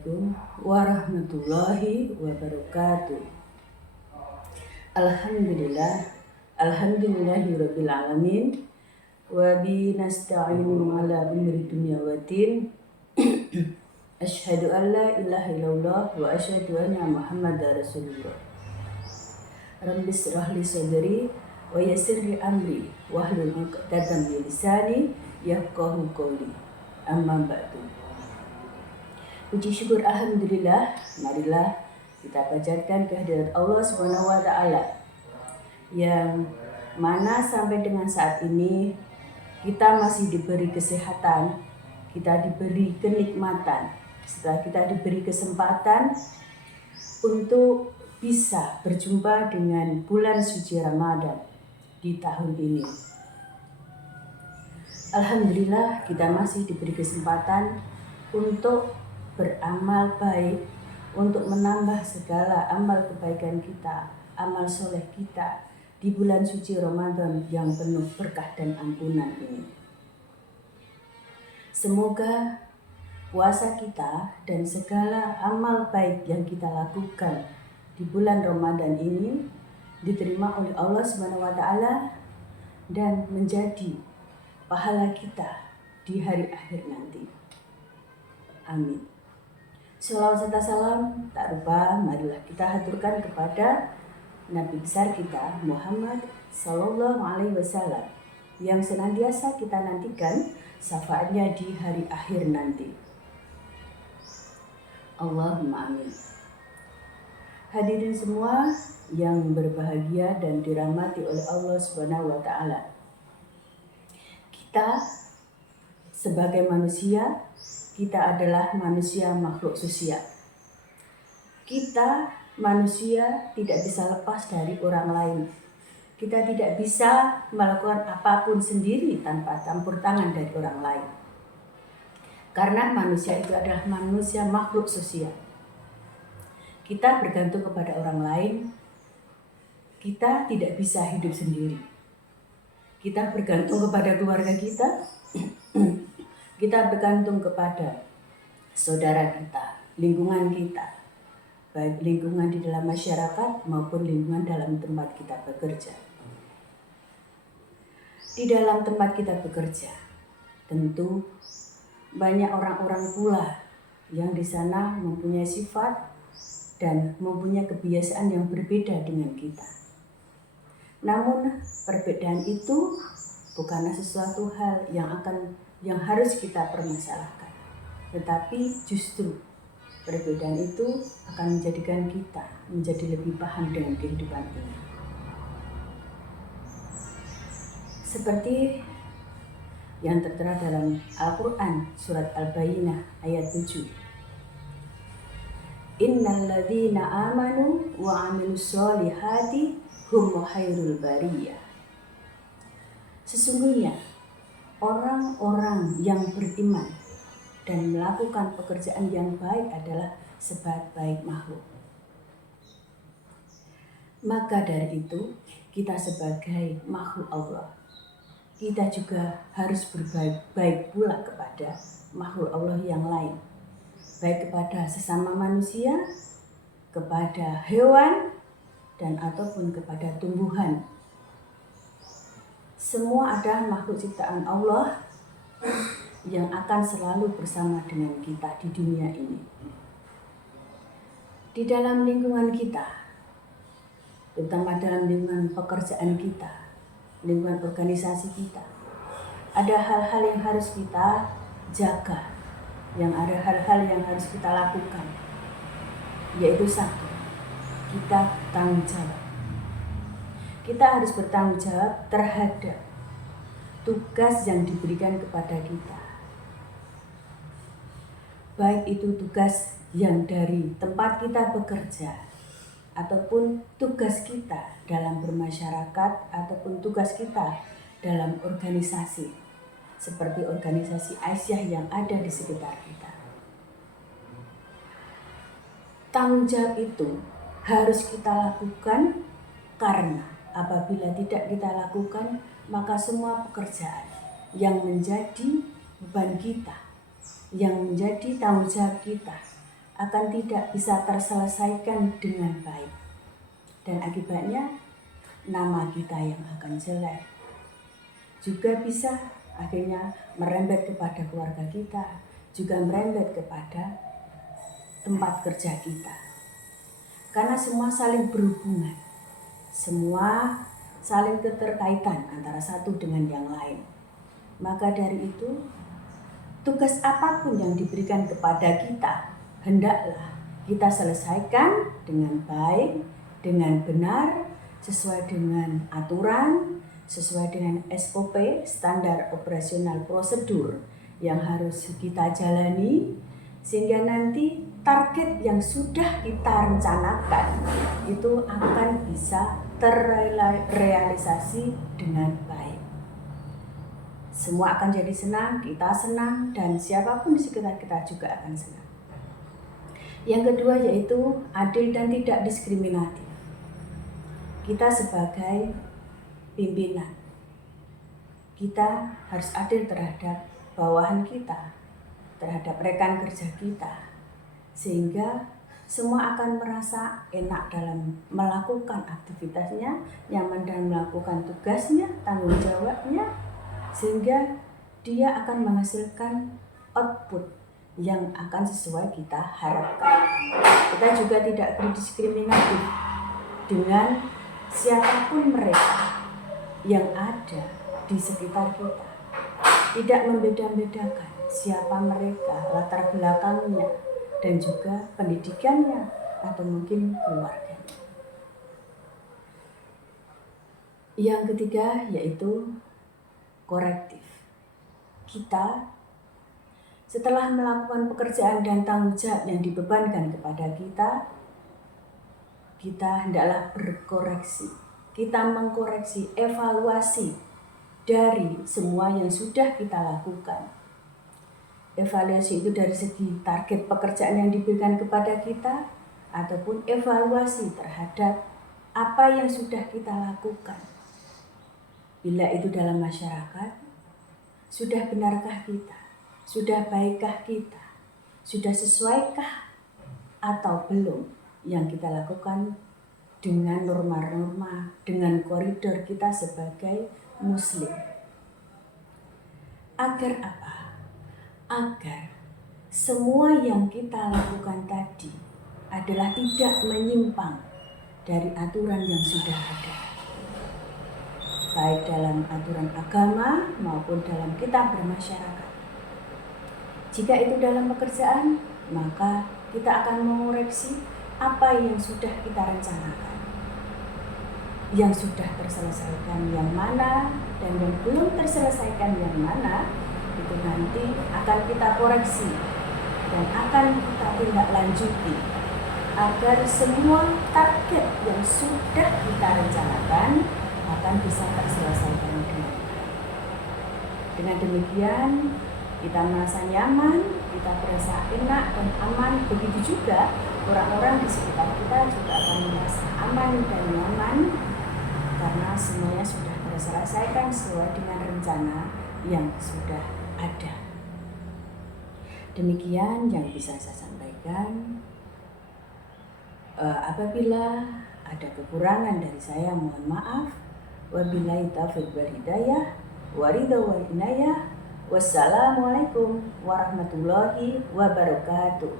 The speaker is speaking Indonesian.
Assalamualaikum warahmatullahi wabarakatuh. Alhamdulillahirabbil alamin wa bi nasta'inu ala umuri dunya waddin. Asyhadu an la ilaha illallah wa asyhadu anna Muhammadar Rasulullah. Rabbi shrah li sadri wa yassir li amri wahlul 'uqdatam min lisani yafqahu qawli. Amma ba'du. Puji syukur alhamdulillah, marilah kita panjatkan kehadirat Allah Subhanahu wa taala yang mana sampai dengan saat ini kita masih diberi kesehatan, kita diberi kenikmatan, setelah kita diberi kesempatan untuk bisa berjumpa dengan bulan suci Ramadan di tahun ini. Alhamdulillah kita masih diberi kesempatan untuk beramal baik, untuk menambah segala amal kebaikan kita, amal soleh kita di bulan suci Ramadan yang penuh berkah dan ampunan ini. Semoga puasa kita dan segala amal baik yang kita lakukan di bulan Ramadan ini diterima oleh Allah Subhanahu wa taala dan menjadi pahala kita di hari akhir nanti. Amin. Shalawat serta salam tak lupa marilah kita haturkan kepada Nabi besar kita Muhammad Sallallahu Alaihi Wasallam yang senantiasa kita nantikan syafaatnya di hari akhir nanti. Allahumma amin. Hadirin semua yang berbahagia dan dirahmati oleh Allah Subhanahu wa taala. Kita sebagai manusia, kita adalah manusia makhluk sosial. Kita manusia tidak bisa lepas dari orang lain. Kita tidak bisa melakukan apapun sendiri tanpa campur tangan dari orang lain. Karena manusia itu adalah manusia makhluk sosial. Kita bergantung kepada orang lain. Kita tidak bisa hidup sendiri. Kita bergantung kepada keluarga kita. Kita bergantung kepada saudara kita, lingkungan kita, baik lingkungan di dalam masyarakat maupun lingkungan dalam tempat kita bekerja. Di dalam tempat kita bekerja, tentu banyak orang-orang pula yang di sana mempunyai sifat dan mempunyai kebiasaan yang berbeda dengan kita. Namun perbedaan itu bukanlah sesuatu hal yang harus kita permasalahkan, tetapi justru perbedaan itu akan menjadikan kita menjadi lebih paham dengan kehidupan ini. Seperti yang tertera dalam Al-Quran surat Al-Bayyinah ayat 7. Innal ladzina amanu wa 'amilus sholihati hum khairul bariyah. Sesungguhnya orang-orang yang beriman dan melakukan pekerjaan yang baik adalah sebaik-baik makhluk. Maka dari itu, kita sebagai makhluk Allah, kita juga harus berbaik pula kepada makhluk Allah yang lain. Baik kepada sesama manusia, kepada hewan, dan ataupun kepada tumbuhan. Semua adalah makhluk ciptaan Allah yang akan selalu bersama dengan kita di dunia ini. Di dalam lingkungan kita, terutama dalam lingkungan pekerjaan kita, lingkungan organisasi kita, ada hal-hal yang harus kita jaga, yang ada hal-hal yang harus kita lakukan, yaitu satu, kita tanggung jawab. Kita harus bertanggung jawab terhadap tugas yang diberikan kepada kita. Baik itu tugas yang dari tempat kita bekerja, ataupun tugas kita dalam bermasyarakat, ataupun tugas kita dalam organisasi, seperti organisasi Aisyah yang ada di sekitar kita. Tanggung jawab itu harus kita lakukan karena apabila tidak kita lakukan, maka semua pekerjaan yang menjadi beban kita, yang menjadi tanggung jawab kita akan tidak bisa terselesaikan dengan baik. Dan akibatnya nama kita yang akan jelek. Juga bisa akhirnya merembet kepada keluarga kita, juga merembet kepada tempat kerja kita. Karena semua saling berhubungan, semua saling keterkaitan antara satu dengan yang lain. Maka dari itu, tugas apapun yang diberikan kepada kita, hendaklah kita selesaikan dengan baik, dengan benar, sesuai dengan aturan, sesuai dengan SOP, standar operasional prosedur yang harus kita jalani, sehingga nanti target yang sudah kita rencanakan itu akan bisa terrealisasi dengan baik. Semua akan jadi senang, kita senang, dan siapapun di sekitar kita juga akan senang. Yang kedua yaitu adil dan tidak diskriminatif. Kita sebagai pimpinan, kita harus adil terhadap bawahan kita, terhadap rekan kerja kita, sehingga semua akan merasa enak dalam melakukan aktivitasnya, nyaman dalam melakukan tugasnya, tanggung jawabnya, sehingga dia akan menghasilkan output yang akan sesuai kita harapkan. Kita juga tidak berdiskriminatif dengan siapapun mereka yang ada di sekitar kita. Tidak membeda-bedakan siapa mereka, latar belakangnya, dan juga pendidikannya atau mungkin keluarganya. Yang ketiga yaitu korektif. Kita setelah melakukan pekerjaan dan tanggung jawab yang dibebankan kepada kita hendaklah berkoreksi. Kita mengkoreksi, evaluasi dari semua yang sudah kita lakukan. Evaluasi itu dari segi target pekerjaan yang diberikan kepada kita, ataupun evaluasi terhadap apa yang sudah kita lakukan. Bila itu dalam masyarakat, sudah benarkah kita? Sudah baikkah kita? Sudah sesuaikah atau belum yang kita lakukan dengan norma-norma, dengan koridor kita sebagai Muslim? Agar apa? Agar semua yang kita lakukan tadi adalah tidak menyimpang dari aturan yang sudah ada, baik dalam aturan agama maupun dalam kita bermasyarakat. Jika itu dalam pekerjaan, maka kita akan mengoreksi apa yang sudah kita rencanakan, yang sudah terselesaikan yang mana, dan yang belum terselesaikan yang mana, itu nanti akan kita koreksi dan akan kita tindak lanjuti agar semua target yang sudah kita rencanakan akan bisa terselesaikan dengan baik. Dengan demikian kita merasa nyaman, kita merasa enak dan aman. Begitu juga orang-orang di sekitar kita juga akan merasa aman dan nyaman karena semuanya sudah terselesaikan sesuai dengan rencana yang sudah ada. Demikian yang bisa saya sampaikan. Apabila ada kekurangan dari saya, mohon maaf. Wabillahi taufiq wal hidayah, waridha wal inayah. Wassalamualaikum warahmatullahi wabarakatuh.